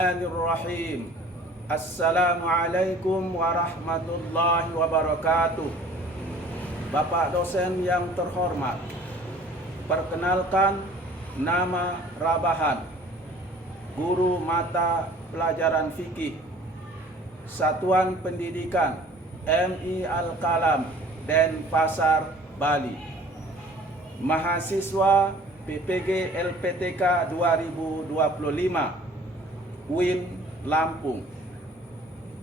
Bismillahirrahmanirrahim. Assalamualaikum warahmatullahi wabarakatuh. Bapak dosen yang terhormat, perkenalkan, nama Rabahan, guru mata pelajaran fikih, Satuan Pendidikan MI Al-Kalam, Denpasar, Bali. Mahasiswa PPG LPTK 2025 UIN Lampung.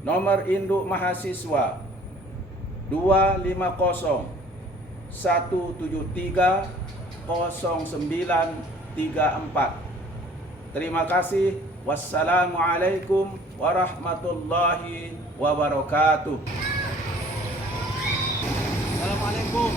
Nomor induk mahasiswa 250-173-0934. Terima kasih. Wassalamualaikum warahmatullahi wabarakatuh. Assalamualaikum.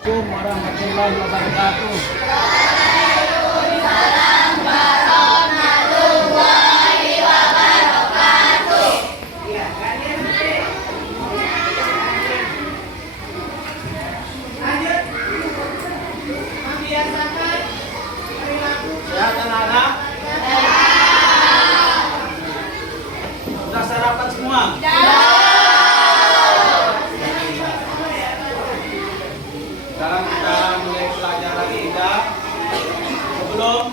Assalamualaikum warahmatullahi wabarakatuh. Waalaikumsalam warahmatullahi wabarakatuh. Ya, anak-anak. Sudah sarapan semua? Sekarang kita mulai pelajaran kita. Sebelum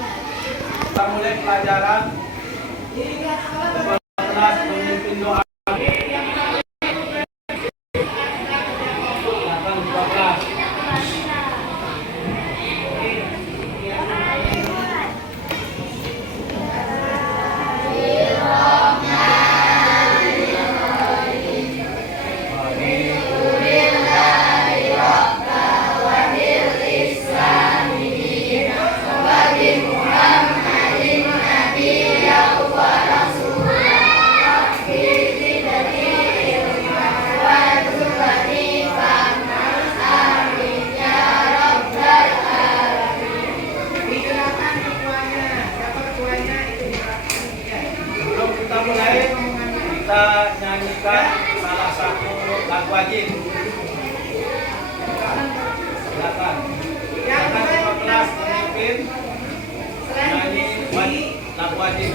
kita mulai pelajaran, kepala kelas memimpin doa. Silakan buka kelas. Sebelum kita mulai, kita nyanyikan salah satu lagu wajib. Silakan. Silakan ketua kelas memimpin nyanyi lagu wajib.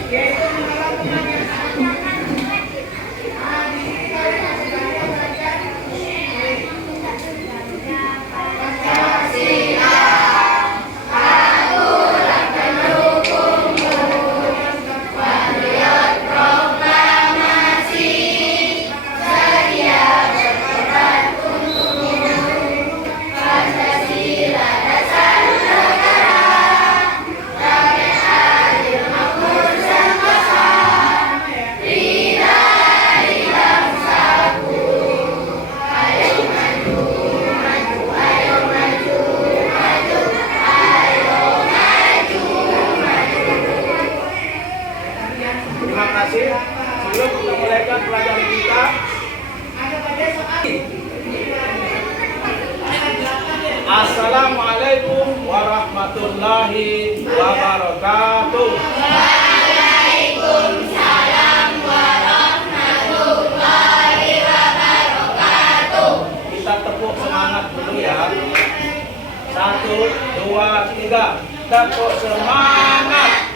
Terima kasih. Sebelum kita mulaikan pelajaran kita, Assalamualaikum warahmatullahi wabarakatuh. Waalaikumsalam warahmatullahi wabarakatuh. Kita tepuk semangat dulu ya. 1, 2, 3. Tepuk semangat.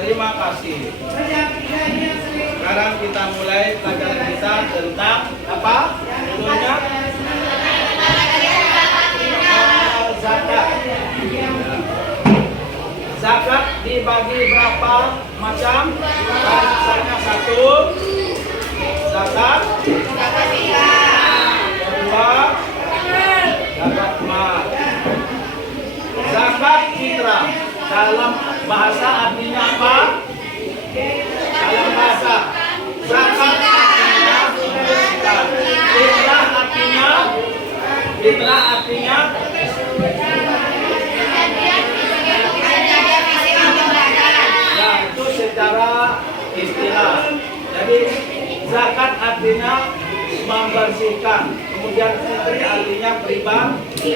Terima kasih. Sekarang kita mulai pelajaran kita tentang apa? Judulnya zakat. Zakat dibagi berapa macam? Misalnya 1, zakat. Kedua, zakat mal. Zakat fitrah. Dalam bahasa artinya apa? Dalam bahasa zakat artinya sedekah. Fitrah artinya ya, itu secara istilah. Jadi zakat artinya membersihkan. Kemudian fitri artinya pribadi.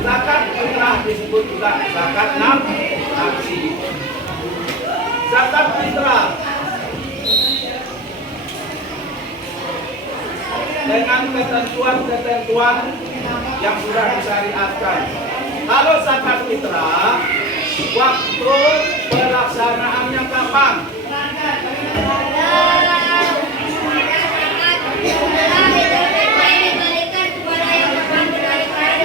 Zakat fitrah disebut juga zakat nafsi. Zakat fitrah dengan ketentuan-ketentuan yang sudah disyariatkan. Kalau zakat fitrah, waktu pelaksanaannya kapan?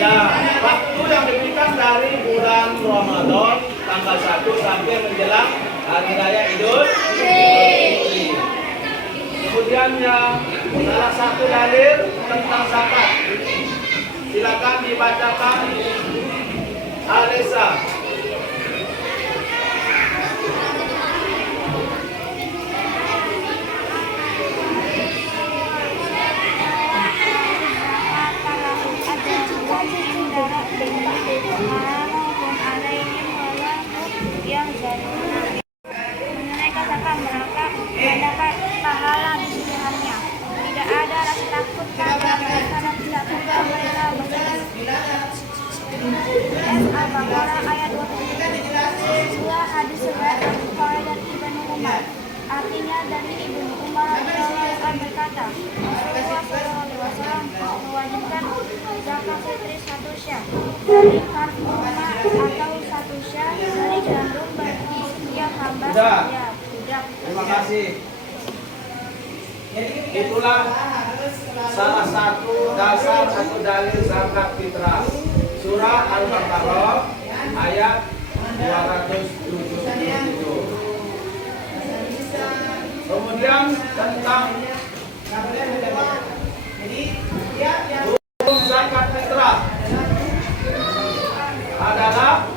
Ya, waktu yang diberikan dari bulan Ramadan tanggal 1 sampai menjelang Hari Raya Idul Fitri. Kemudian yang salah satu dalil tentang zakat. Silakan dibacakan Alisa. Menunaikan zakat mereka mendapat pahala di sisihannya. Tidak ada rasa takut karena tidak suka mereka Al-Baqarah ayat 27. Surah hadis riwayat Abu Hurairah dan Ibnu Umar. Artinya dari Ibnu Umar radhiyallahu berkata, Rasulullah SAW mewajibkan zakat fitri 1 syah dari kurma atau 1 syah dari gandum bagi setiap hamba saja. Terima kasih. Itulah salah satu dasar atau dalil zakat fitrah. Surah Al-Baqarah ayat 277. Kemudian tentang hukum zakat fitrah adalah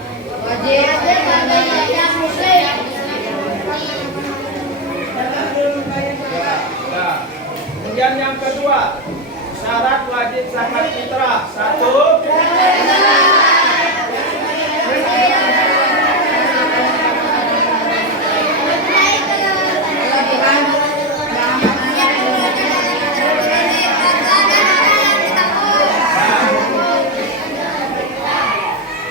kemudian yang kedua, syarat wajib zakat fitrah. 1.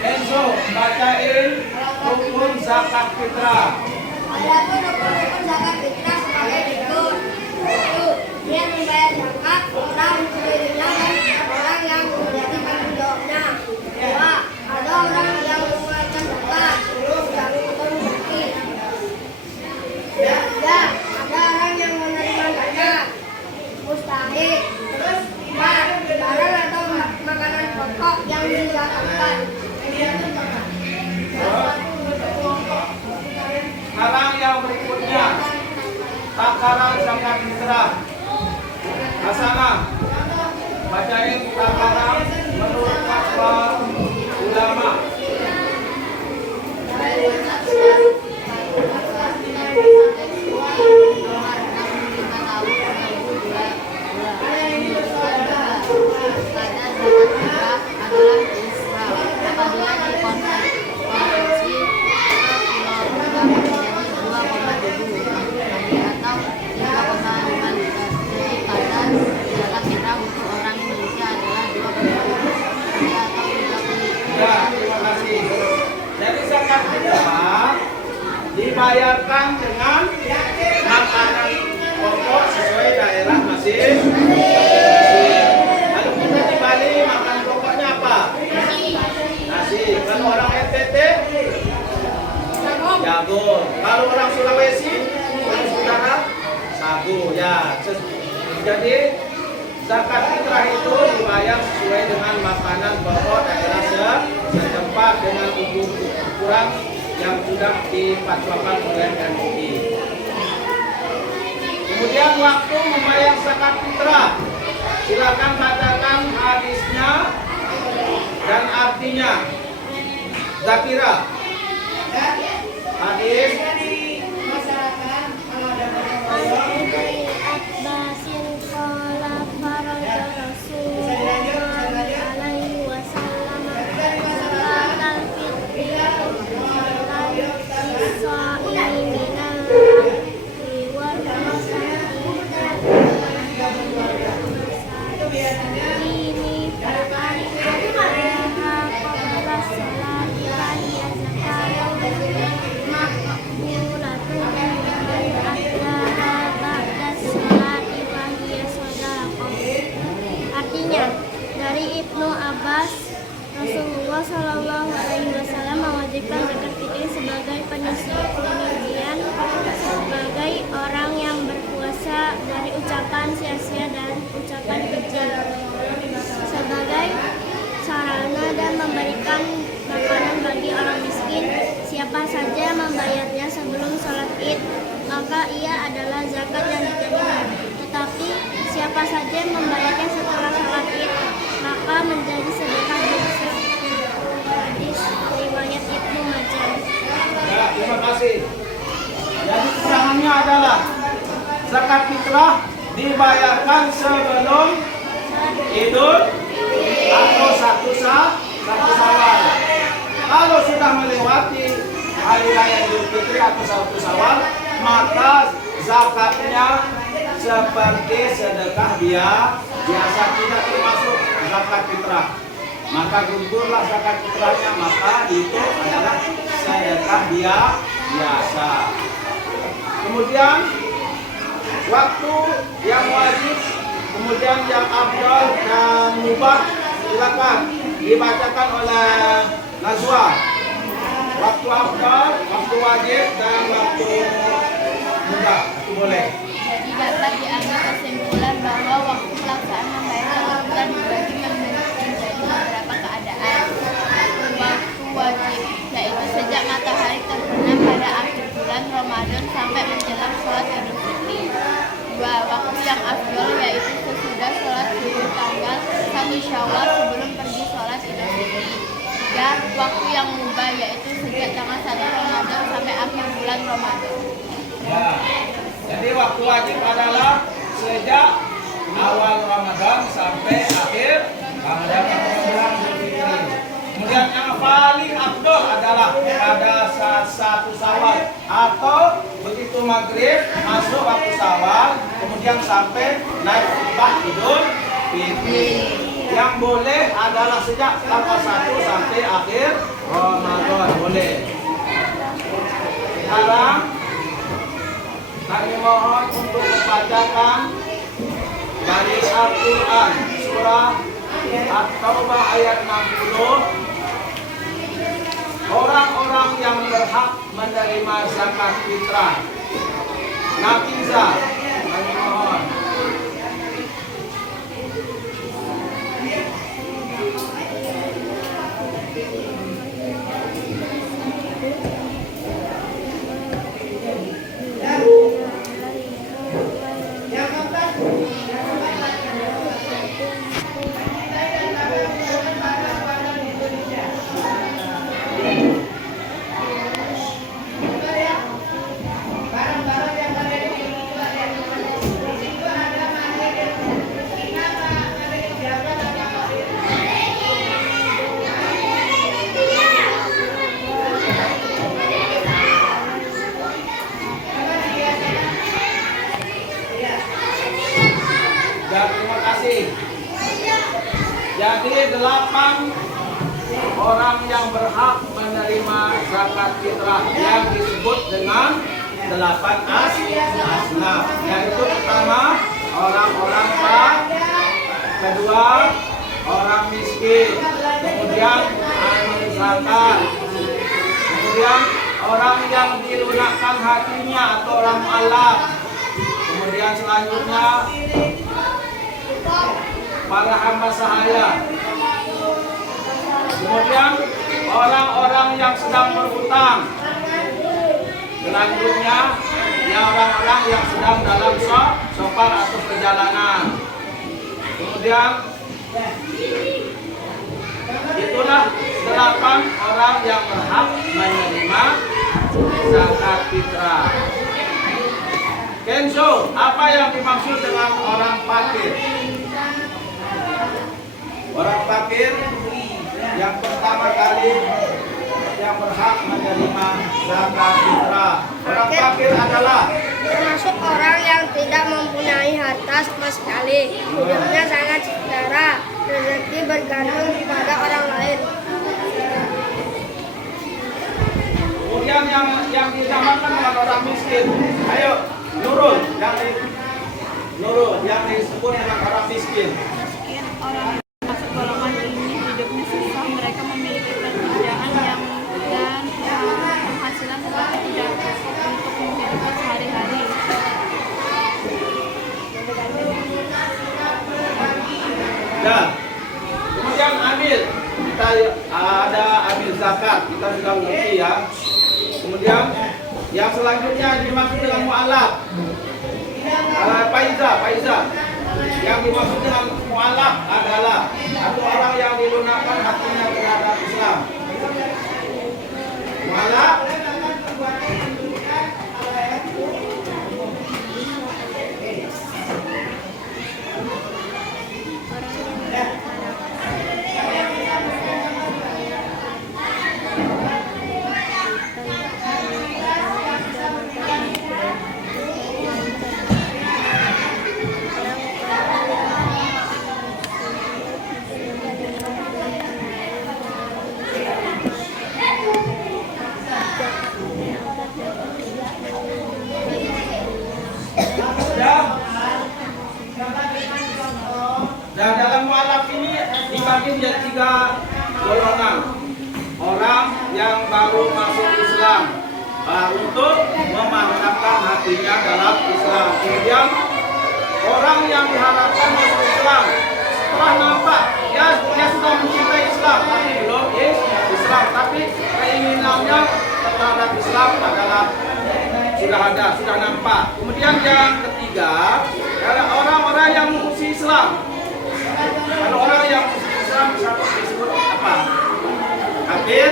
Enzo, bacain hukum zakat fitrah. Adapun rukun zakat fitrah sebagai berikut. 1. Dia membayar zakat fitrah untuk dirinya dan orang yang menjadi tanggung jawabnya. 2. Ada orang yang mengeluarkan zakat sedang atau miskin. 3. Ada orang yang menerima zakat mustahik. 4. Barang atau makanan pokok yang dizakatkan. Sekarang yang berikutnya, takaran zakat fitrah. Hasanah, bacain takaran menurut fatwa ulama. Ya, terima kasih. Jadi zakat fitrah dibayarkan dengan makanan pokok sesuai daerah masing-masing. Kalau kita di Bali makan pokoknya apa? Nasi. Kalau orang NTT jagung. Kalau orang Sulawesi, orang Utara sagu. Ya, jadi zakat fitrah itu dibayar sesuai dengan makanan pokok daerah setempat dengan ukuran yang sudah dipatwakan oleh MUI. Kemudian waktu membayar zakat fitrah, silakan bacakan hadisnya dan artinya. Zakira, hadis. membayarnya sebelum sholat Id, maka ia adalah zakat yang diterima. Tetapi siapa saja yang membayarnya setelah sholat Id, maka menjadi sedekah biasa. Hadis riwayat Ibnu Majah. Ya, terima kasih. Jadi keterangannya adalah zakat fitrah dibayarkan sebelum Idul atau satu Syawal. Kalau sudah melewati hari raya Idul Fitri atau satu Syawal, maka zakatnya seperti sedekah biasa, tidak termasuk zakat fitrah. Maka gugurlah zakat fitrahnya, maka itu adalah sedekah biasa. Kemudian waktu yang wajib, kemudian yang afdal dan mubah, silakan dibacakan oleh Nazwa. Waktu afdal, waktu wajib, dan waktu mubah, itu boleh. Jadi dapat diambil kesimpulan bahwa waktu pelaksanaan membayar bulan dibagi menjadi beberapa keadaan. Waktu wajib, yaitu sejak matahari terbenam pada akhir bulan Ramadan sampai menjelang sholat Idul Fitri. 2. Waktu yang afdal, yaitu sesudah sholat subuh tanggal 1 Syawal sebelum pergi sholat Idul Fitri. 3. Waktu yang mubah, yaitu sejak tanggal 1 Ramadan sampai akhir bulan Ramadan. Ya, jadi waktu wajib adalah sejak awal Ramadan sampai akhir Ramadan atau bulan Zulhijjah. Kemudian yang paling afdal adalah pada saat 1 Syawal atau begitu maghrib masuk waktu Syawal, kemudian sampai naik khutbah Idul Fitri. Yang boleh adalah sejak tanggal 1 sampai akhir Ramadan, boleh. Sekarang kami mohon untuk membacakan dari Al-Quran surah At-Taubah ayat 60. Orang-orang yang berhak menerima zakat fitrah. Nafiza, kami mohon. Ya, terima kasih. Jadi 8 orang yang berhak menerima zakat fitrah yang disebut dengan 8 asnaf, yaitu pertama orang-orang kaya, kedua orang miskin, kemudian ahli zakat, kemudian orang yang dilunakkan hatinya atau orang mu'allaf, kemudian selanjutnya para hamba sahaya, kemudian orang-orang yang sedang berhutang, selanjutnya ya orang-orang yang sedang dalam safar atau perjalanan. Kemudian itulah 8 orang yang berhak menerima zakat fitrah. Kenzo, apa yang dimaksud dengan orang fakir? Orang fakir yang pertama kali yang berhak menerima zakat fitrah. Orang fakir adalah termasuk orang yang tidak mempunyai harta sama sekali, hidupnya sangat sederhana, rezeki bergantung pada orang lain. kemudian yang dinamakan dengan orang miskin. Ayo, Nurul, yang disebut dengan orang miskin. Miskin orang yang masuk golongan ini hidupnya susah, mereka memiliki pekerjaan yang dan penghasilan tetapi tidak cukup untuk menghidupkan sehari-hari. Dan kemudian amil, kita ada amil zakat, kita sudah mengerti ya. Kemudian selanjutnya dimaksud dengan mu'alaf. Faiza. Yang dimaksud dengan mu'alaf adalah satu orang yang dilunakkan hatinya terhadap Islam. Mu'alaf dan dalam mu'alaf ini dibagi menjadi 3 golongan. Orang yang baru masuk Islam untuk memantapkan hatinya dalam Islam. Kemudian orang yang diharapkan masuk Islam setelah nampak dia sudah mencintai Islam tapi belum Islam, tapi keinginannya terhadap Islam adalah sudah nampak. Kemudian yang ketiga adalah orang-orang yang memusuhi Islam. Kalau orang yang musuh Islam disebut apa? Kafir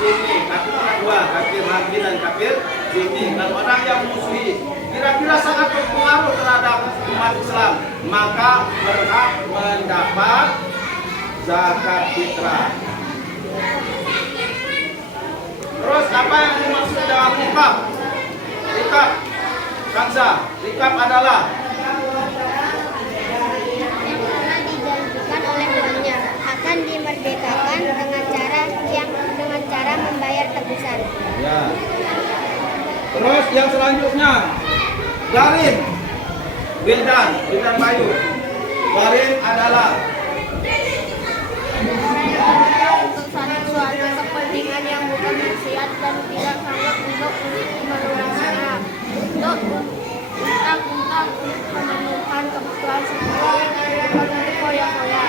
sini, kafir kedua, kafir harbi dan kafir sini. Dan orang yang musuhi kira-kira sangat berpengaruh terhadap umat Islam, maka berhak mendapat zakat fitrah. Terus apa yang dimaksud dengan rikab? Kansa, rikab adalah oleh tuannya akan dimerdekakan dengan cara membayar tebusan. ya. Terus yang selanjutnya garin, wildan bayu. Garin adalah untuk suatu kepentingan yang bukan maksiat dan tidak sanggup untuk meluasnya, untuk memenuhkan kebutuhan seperti koya-koya.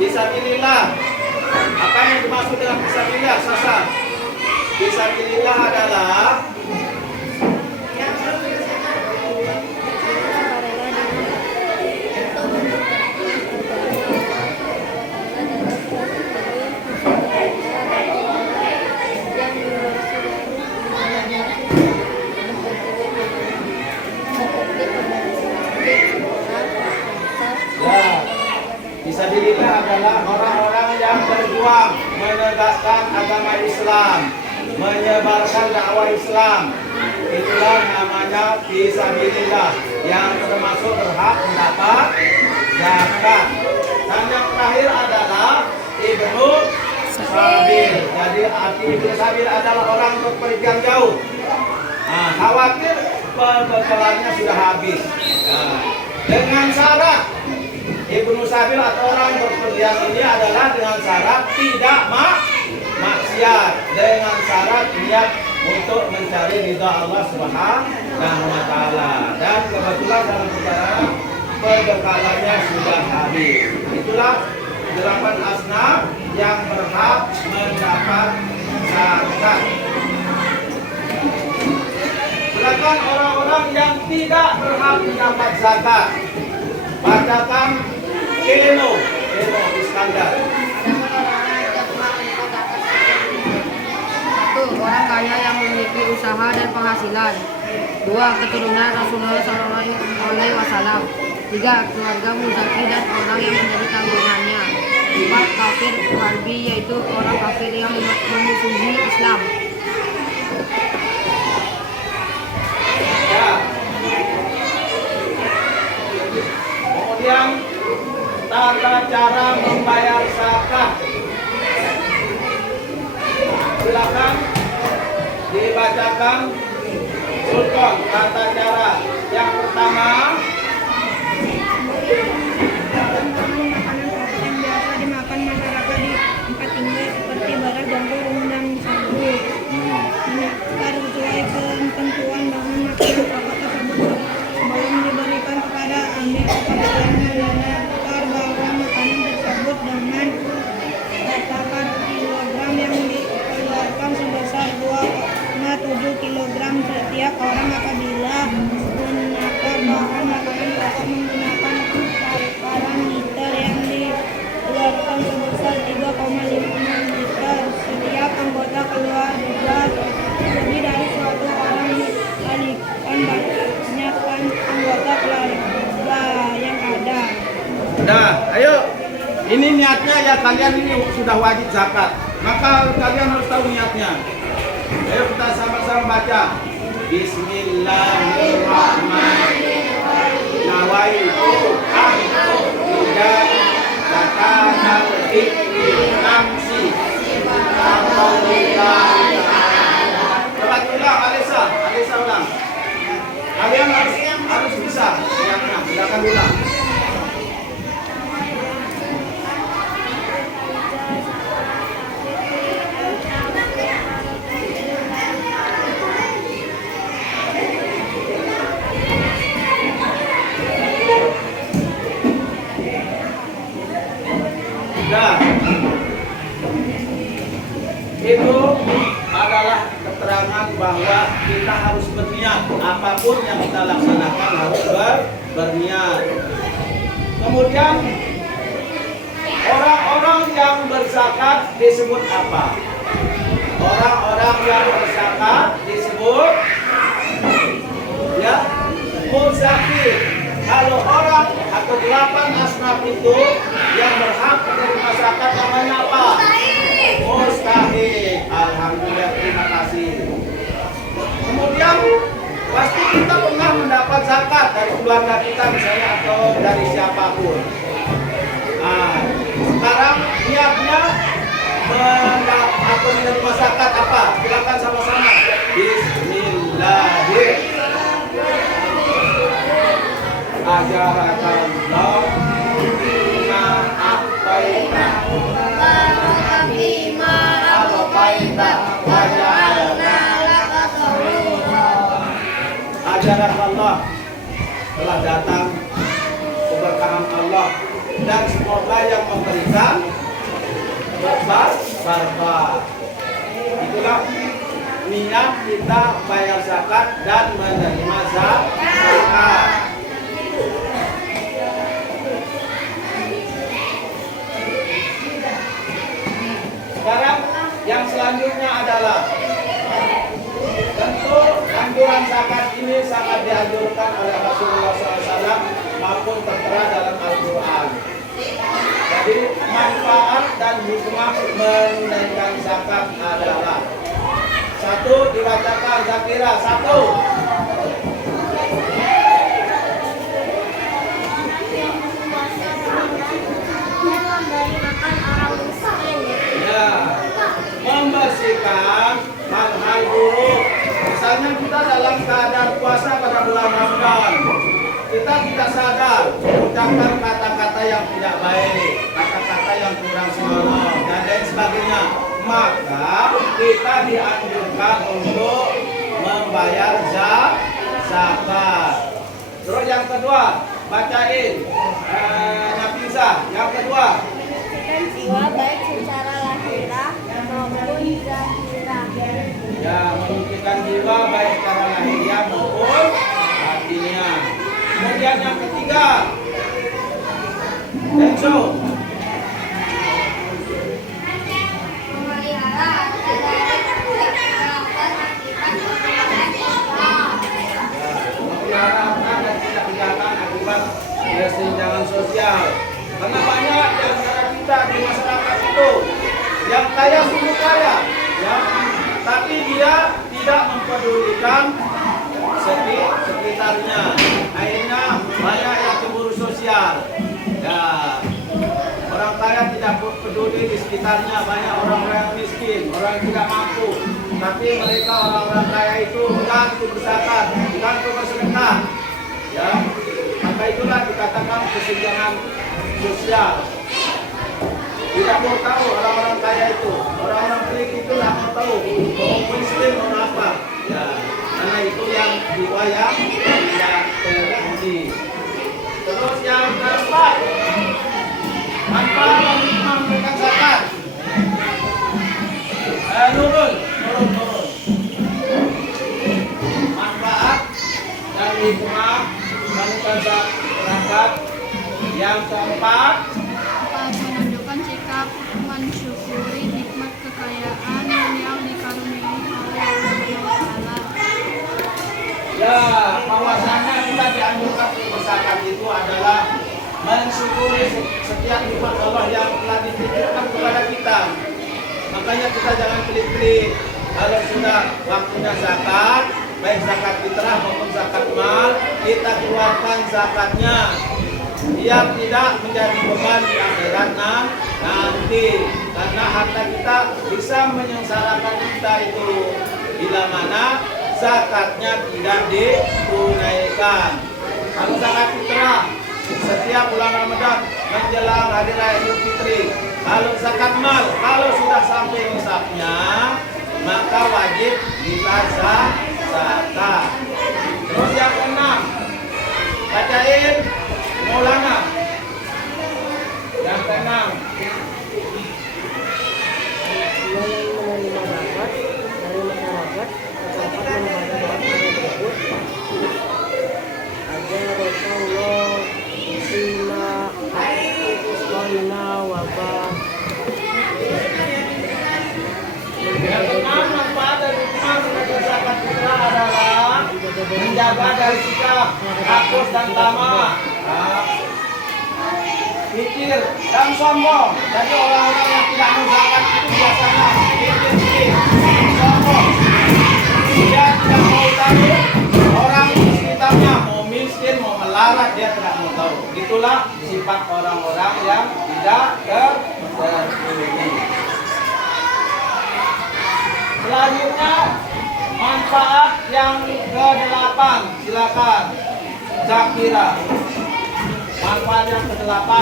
Fisabilillah. Apa yang dimaksud dengan fisabilillah? Sasa. Fisabilillah adalah Fisabilillah adalah orang-orang yang berjuang menegakkan agama Islam, menyebarkan dakwah Islam. Itulah namanya fisabilillah, yang termasuk berhak mendapat zakat. Dan yang terakhir adalah Ibnu Sabil. Jadi arti Ibnu Sabil adalah orang berpergian jauh. Khawatir perbekalannya sudah habis. Dengan syarat Ibnu Sabil atau orang berpergian ini adalah dengan syarat tidak maksiat, dengan syarat niat untuk mencari ridha Allah Subhanahu wa taala. Dan kebetulan dalam perjalanan perbekalannya sudah habis. Itulah 8 asnaf yang berhak mendapat zakat. Silakan orang-orang yang tidak berhak mendapat zakat. Bacakan Ilmu Iskandar. 1. Orang kaya yang memiliki usaha dan penghasilan. 2. Keturunan Rasulullah SAW. 3. Keluarga muzaki dan orang yang menjadi tanggungannya. 4. Kafir harbi, yaitu orang kafir yang memusuhi Islam. Ya. Kemudian tata cara membayar zakat. Silakan dibacakan Sultan tata cara. Yang pertama, Makanan pokok yang biasa dimakan masyarakat di tempat tinggal seperti beras, jagung, dan sagu. Menakar sesuai ketentuan bahan makanan pokok tersebut Nah, ayo. Ini niatnya ya, kalian ini sudah wajib zakat. Maka kalian harus tahu niatnya. Ayo kita sama-sama baca. Bismillahirrahmanirrahim. Nawaitu an ukhrijal zakatal fitri amsi. Alhamdulillah. Coba ulang, Alisa ulang. Kalian harus bisa. Silakan ulang. Nah, itu adalah keterangan bahwa kita harus berniat. Apapun yang kita laksanakan harus berniat. Kemudian orang-orang yang berzakat disebut apa? Orang-orang yang berzakat disebut ya muzakir. Kalau orang atau 8 asnaf itu yang berhak menerima zakat namanya apa? Mustahik. Alhamdulillah, terima kasih. Kemudian pasti kita pernah mendapat zakat dari keluarga kita misalnya atau dari siapapun. Nah, sekarang niatnya menerima zakat apa? Silakan sama-sama. Bismillahirrahmanirrahim. Ajarakallah bima a'taita bima a'taita wa ja'alna laka tahura. Ajarakallah, telah datang keberkahan Allah dan semoga yang memberikan berkah. Itulah niat kita bayar zakat dan menerima zakat. Sekarang yang selanjutnya adalah tentu anjuran zakat ini sangat dianjurkan oleh Rasulullah SAW maupun tertera dalam Al-Quran. Jadi manfaat dan hikmah menunaikan zakat adalah: satu, dibacakan zakirah. Satu, Memberi makan orang miskin. ya, membersihkan hal-hal buruk. Misalnya kita dalam keadaan puasa pada bulan Ramadan, kita tidak sadar mengucapkan kata-kata yang tidak baik, kata-kata yang kurang senonoh dan lain sebagainya, maka kita dianjurkan untuk membayar zakat. Terus yang kedua, bacain Nafisa. Yang kedua, Membersihkan jiwa baik secara lahiriah maupun zahirah. ya, menyucikan jiwa baik secara lahiriah maupun batinnya. Kemudian yang ketiga, Enzo. Memelihara harta dari tidak melakukan akibat perbuatan Islam. Memelihara harta dan tidak kejahatan akibat kesenjangan sosial. Karena banyak di antara kita di masyarakat itu yang kaya sungguh kaya, ya, tapi dia tidak mempedulikan sekitarnya. Akhirnya banyak yang cemburu sosial. Ya, orang kaya tidak peduli di sekitarnya, banyak orang-orang yang miskin, orang yang tidak mampu. Tapi mereka orang-orang kaya itu enggan untuk berzakat, enggan untuk bersedekah. Ya, maka itulah dikatakan kesenjangan sosial. Tidak mau tahu orang-orang kaya itu, orang-orang pelit itu tidak mau tahu orang muslim orang apa. Ya, karena itu yang jiwa yang tidak terpuji. Terus yang keempat, manfaat memberikan zakat. Nurun. Manfaat dan hikmah memberikan zakat. Yang keempat, menunjukkan sikap mensyukuri nikmat kekayaan yang dikaruniai oleh Allah SWT. ya, bahwasanya kita dianjurkan berzakat itu adalah mensyukuri dari setiap nikmat Allah yang telah dititipkan kepada kita. Makanya kita jangan pelit-pelit. Kalau sudah waktunya zakat, baik zakat fitrah maupun zakat mal, kita keluarkan zakatnya biar tidak menjadi beban di akhirat nanti, karena harta kita bisa menyengsarakan kita itu bila mana zakatnya tidak ditunaikan. Kalau zakat fitrah setiap bulan Ramadan menjelang hari raya Idul Fitri. Kalau zakat mal, kalau sudah sampai nisabnya, maka wajib kita zakat. Terus yang keenam, bacain Maulana. Yang keenam, yang menerima zakat dari masyarakat terdapat membaca doa tersebut ajarallahu sima asqalna wabah. yang keenam manfaat dari hikmah menjaga zakat fitrah adalah menjaga dari sikap rakus dan tamak, pikir dan sombong. Jadi orang-orang yang tidak mau zakat itu biasanya pikir, sombong. Dia tidak mau tahu orang di sekitarnya mau miskin, mau melarat, dia tidak mau tahu. Itulah sifat orang-orang yang tidak terpilih. Selanjutnya manfaat yang ke-8, silakan Zakira. Manfaat yang ke-8.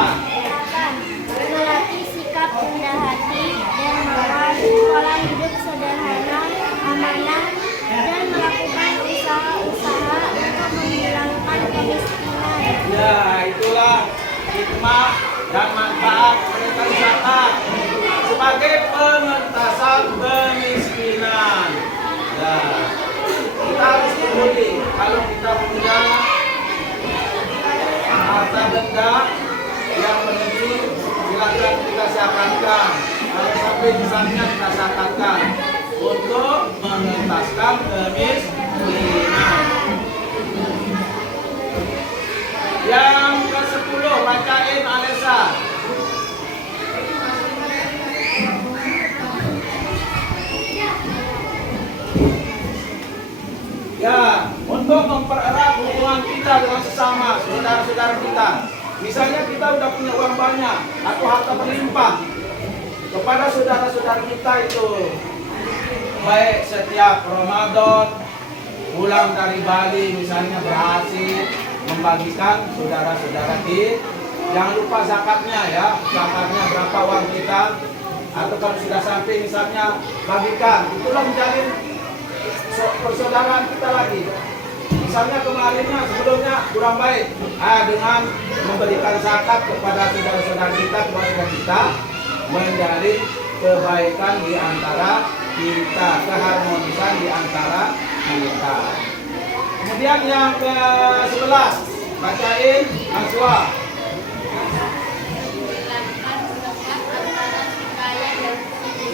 Melatih sikap rendah hati, dermawan, pola hidup sederhana, amanah, dan melakukan usaha-usaha untuk menghilangkan kemiskinan. Ya, itulah hikmah dan manfaat menunaikan zakat sebagai pengentasan kemiskinan. Ya, kita harus peduli kalau kita punya harta benda yang berlebih, silakan kita zakatkan. Kalau sampai misalnya kita zakatkan untuk mengentaskan kemiskinan. Yang ke-10, bacain Alesa. Ya, untuk mempererat hubungan kita dengan sesama saudara-saudara kita. Misalnya kita udah punya uang banyak atau harta berlimpah, kepada saudara-saudara kita itu baik setiap Ramadan pulang dari Bali misalnya berhasil membagikan saudara-saudara kita. Jangan lupa zakatnya ya, zakatnya berapa uang kita, atau kalau sudah sampai misalnya bagikan. Itulah menjalin persaudaraan kita lagi. Misalnya kemarinnya sebelumnya kurang baik, dengan memberikan zakat kepada saudara-saudara kita, keluarga kita, menjalin kebaikan di antara kita, keharmonisan di antara kita. Kemudian yang ke-11, bacain Aswa.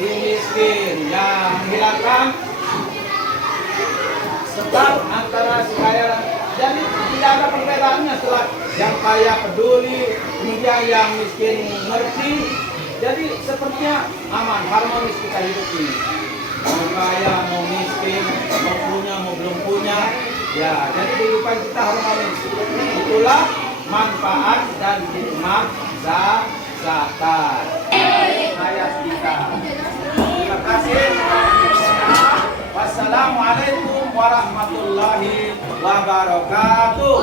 Miskin, yang menghilangkan sebab antara si kaya dan, jadi tidak ada perbedaannya setelah yang kaya peduli, kemudian yang miskin ngerti. Jadi sepertinya aman, harmonis kita hidup ini. Mau kaya, mau miskin, mau punya, mau belum punya. Ya, jadi kehidupan kita harmonis. Itulah manfaat dan hikmah zakat. Ayat kita. Terima kasih. Wassalamualaikum warahmatullahi wabarakatuh.